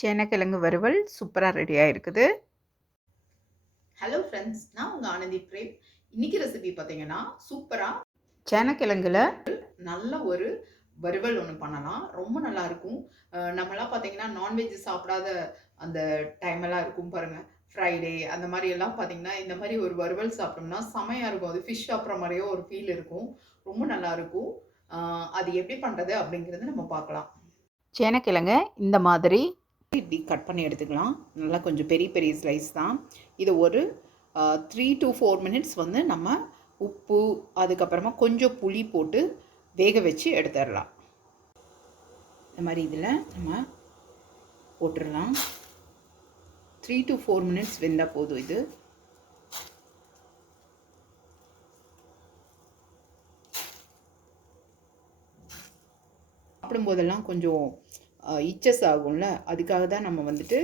சேனக்கிழங்கு வறுவல் சூப்பராக ரெடியாக இருக்குது. ஹலோ ஃப்ரெண்ட்ஸ், நான் உங்கள் ஆனந்தி பிரேம். இன்னைக்கு ரெசிபி பார்த்தீங்கன்னா சூப்பராக சேனக்கிழங்குல நல்ல ஒரு வறுவல் ஒன்று பண்ணலாம். ரொம்ப நல்லா இருக்கும். நம்மலாம் பார்த்தீங்கன்னா நான்வெஜ் சாப்பிடாத அந்த டைமெல்லாம் இருக்கும் பாருங்கள், ஃப்ரைடே அந்த மாதிரி எல்லாம் பார்த்தீங்கன்னா இந்த மாதிரி ஒரு வறுவல் சாப்பிட்டோம்னா செமையாக இருக்கும். அது ஃபிஷ் சாப்பிட்ற மாதிரியோ ஒரு ஃபீல் இருக்கும். ரொம்ப நல்லா இருக்கும். அது எப்படி பண்ணுறது அப்படிங்கிறது நம்ம பார்க்கலாம். சேனக்கிழங்க இந்த மாதிரி இப்படி கட் பண்ணி எடுத்துக்கலாம். நல்லா கொஞ்சம் பெரிய பெரிய ஸ்லைஸ் தான். இதை ஒரு 3 to 4 மினிட்ஸ் வந்து நம்ம உப்பு அதுக்கப்புறமா கொஞ்சம் புளி போட்டு வேக வச்சு எடுத்துடலாம். இந்த மாதிரி இதில் நம்ம போட்டுடலாம். 3 to 4 மினிட்ஸ் வெந்தால் போதும். இது சாப்பிடும்போதெல்லாம் கொஞ்சம் இச்சஸ் ஆகும்ல, அதுக்காக தான் நம்ம வந்துட்டு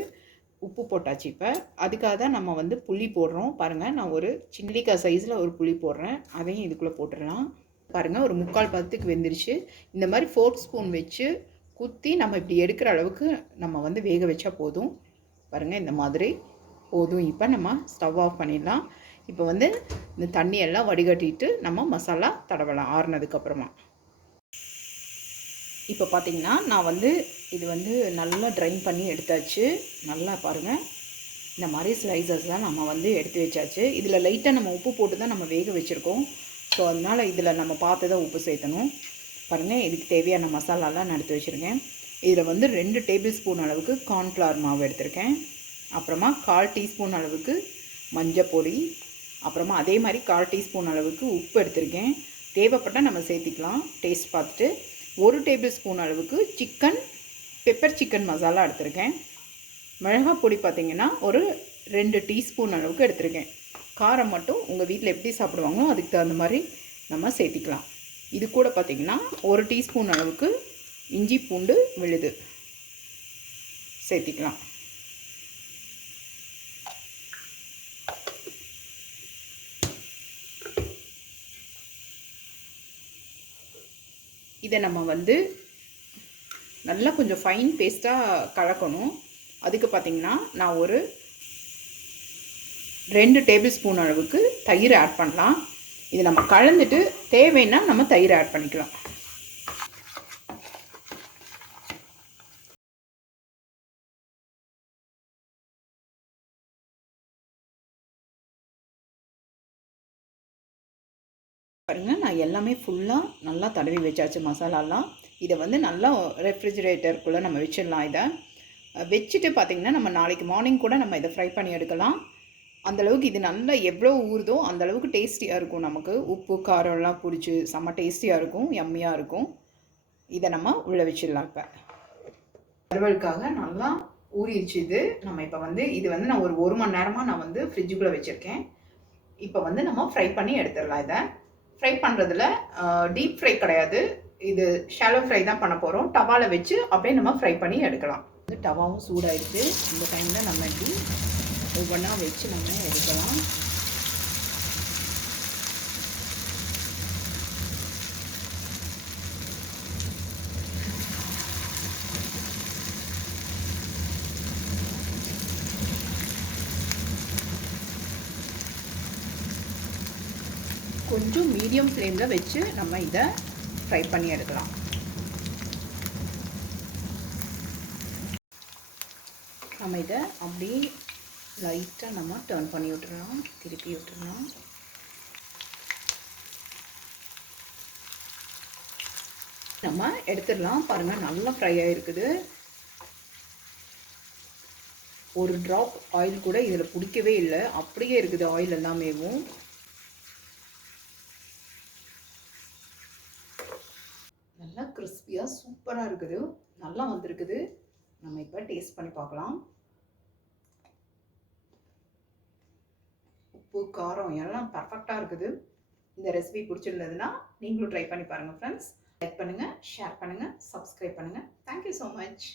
உப்பு போட்டாச்சு. இப்போ அதுக்காக தான் நம்ம வந்து புளி போடுறோம். பாருங்கள், நான் ஒரு சின்னிக்காய் சைஸில் ஒரு புளி போடுறேன். அதையும் இதுக்குள்ளே போட்டுடலாம். பாருங்கள், ஒரு 3/4 பதத்துக்கு வெந்துருச்சு. இந்த மாதிரி ஃபோர்க் ஸ்பூன் வச்சு குத்தி நம்ம இப்படி எடுக்கிற அளவுக்கு நம்ம வந்து வேக வச்சா போதும். பாருங்கள், இந்த மாதிரி போதும். இப்போ நம்ம ஸ்டவ் ஆஃப் பண்ணிடலாம். இப்போ வந்து இந்த தண்ணியெல்லாம் வடிகட்டிட்டு நம்ம மசாலா தடவலாம் ஆறுனதுக்கப்புறமா. இப்போ பார்த்திங்கன்னா நான் வந்து இது வந்து நல்லா ட்ரைன் பண்ணி எடுத்தாச்சு. நல்லா பாருங்கள், இந்த மாதிரி ஸ்லைசஸ்லாம் நம்ம வந்து எடுத்து வச்சாச்சு. இதில் லைட்டாக நம்ம உப்பு போட்டு தான் நம்ம வேக வச்சுருக்கோம். ஸோ அதனால் இதில் நம்ம பார்த்து தான் உப்பு சேர்த்தணும். பாருங்கள், இதுக்கு தேவையான மசாலாலாம் நான் எடுத்து வச்சுருக்கேன். இதில் வந்து 2 டேபிள் ஸ்பூன் அளவுக்கு கார்ன்ஃப்ளவர் மாவு எடுத்திருக்கேன். அப்புறமா 1/4 டீஸ்பூன் அளவுக்கு மஞ்சள் பொடி, அப்புறமா அதே மாதிரி 1/4 டீஸ்பூன் அளவுக்கு உப்பு எடுத்திருக்கேன். தேவைப்பட்டால் நம்ம சேர்த்திக்கலாம் டேஸ்ட் பார்த்துட்டு. 1 டேபிள் ஸ்பூன் அளவுக்கு பெப்பர் சிக்கன் மசாலா எடுத்திருக்கேன். மிளகாய் பொடி பார்த்திங்கன்னா ஒரு 2 டீஸ்பூன் அளவுக்கு எடுத்திருக்கேன். காரம் மட்டும் உங்கள் வீட்டில் எப்படி சாப்பிடுவாங்களோ அதுக்கு தகுந்த மாதிரி நம்ம சேர்த்திக்கலாம். இது கூட பார்த்திங்கன்னா 1 டீஸ்பூன் அளவுக்கு இஞ்சி பூண்டு விழுது சேர்த்திக்கலாம். இதை நம்ம வந்து நல்லா கொஞ்சம் ஃபைன் பேஸ்ட்டாக கலக்கணும். அதுக்கு பார்த்திங்கன்னா நான் ஒரு 2 டேபிள் ஸ்பூன் அளவுக்கு தயிர் ஆட் பண்ணலாம். இதை நம்ம கலந்துட்டு தேவைன்னா நம்ம தயிர் ஆட் பண்ணிக்கலாம். பாருங்கள், நான் எல்லாமே ஃபுல்லாக நல்லா தடவி வச்சாச்சு மசாலாலாம். இதை வந்து நல்லா ரெஃப்ரிஜிரேட்டருக்குள்ளே நம்ம வச்சிடலாம். இதை வச்சுட்டு பார்த்திங்கன்னா நம்ம நாளைக்கு மார்னிங் கூட நம்ம இதை ஃப்ரை பண்ணி எடுக்கலாம். அந்தளவுக்கு இது நல்லா எவ்வளோ ஊறுதோ அந்தளவுக்கு டேஸ்டியாக இருக்கும். நமக்கு உப்பு காரம்லாம் பிடிச்சி செம்ம டேஸ்டியாக இருக்கும், யம்மியாக இருக்கும். இதை நம்ம உள்ளே வச்சிடலாம். இப்போ வறுவலுக்காக நல்லா ஊறிடுச்சு இது. நம்ம இப்போ வந்து இது வந்து நான் ஒரு 1 மணி நேரமாக நான் வந்து ஃப்ரிட்ஜுக்குள்ளே வச்சுருக்கேன். இப்போ வந்து நம்ம ஃப்ரை பண்ணி எடுத்துடலாம். இதை ஃப்ரை பண்ணுறதுல டீப் ஃப்ரை கிடையாது, இது ஷாலோ ஃப்ரை தான் பண்ண போகிறோம். டவாவில் வச்சு அப்படியே நம்ம ஃப்ரை பண்ணி எடுக்கலாம். வந்து டவாவும் சூடாகிடுது. இந்த டைமில் நம்ம இப்படி ஒவ்வொன்றா வச்சு நம்ம எடுக்கலாம். கொஞ்சம் மீடியம் ஃப்ளேமில் வச்சு நம்ம இதை ஃப்ரை பண்ணி எடுக்கலாம். நம்ம இதை அப்படியே லைட்டாக நம்ம டர்ன் பண்ணி விட்டுறலாம், திருப்பி விட்டுறலாம். நம்ம எடுத்துடலாம். பாருங்கள், நல்லா ஃப்ரை ஆகிருக்குது. ஒரு ட்ராப் ஆயில் கூட இதில் பிடிக்கவே இல்லை, அப்படியே இருக்குது ஆயில் எல்லாமேவும். நல்லா கிறிஸ்பியாக சூப்பராக இருக்குது, நல்லா வந்திருக்குது. நம்ம இப்போ டேஸ்ட் பண்ணி பார்க்கலாம். உப்பு காரம் எல்லாம் பர்ஃபெக்டாக இருக்குது. இந்த ரெசிபி பிடிச்சிருந்ததுன்னா நீங்களும் ட்ரை பண்ணி பாருங்கள் ஃப்ரெண்ட்ஸ். லைக் பண்ணுங்கள், ஷேர் பண்ணுங்கள், சப்ஸ்கிரைப் பண்ணுங்கள். Thank you so much.